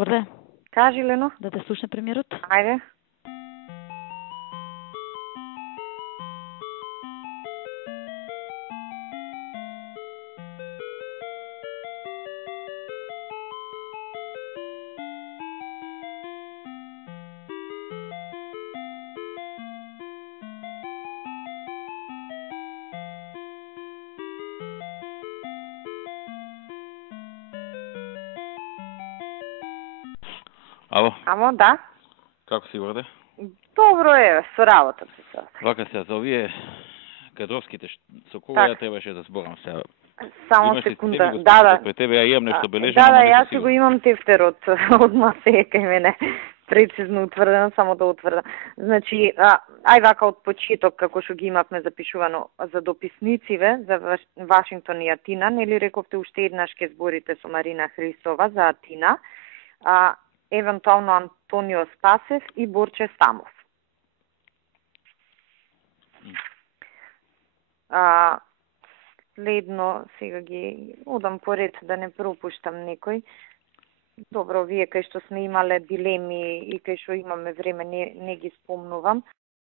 Горде, Кажи, Лено. да те слушне премиерот. Ајде. Ало, Амо, да. како си, Горде? Добро е, со работа се сега. Вака се, за овие кадровските со кого Так. ја требаше да зборам сега? Само Имаш ли секунда. тебе го Да, да. пред тебе, ја имам нешто бележено, Да, ама да, не јас сум си го сигурен. имам тефтерот одма се кај мене. Прецизно утврдено, само да утврдам. Значи, ај вака од почеток, како што ги имавме запишувано за дописнициве, за Вашингтон и Атина, нели рековте уште еднаш ке зборите со Марина Христова за Атина, евентуално Антонио Спасев и Борче Самов. Следно, сега ги одам поред да не пропуштам некој. Добро, вие кај што сме имале дилеми и кај што имаме време не ги спомнувам.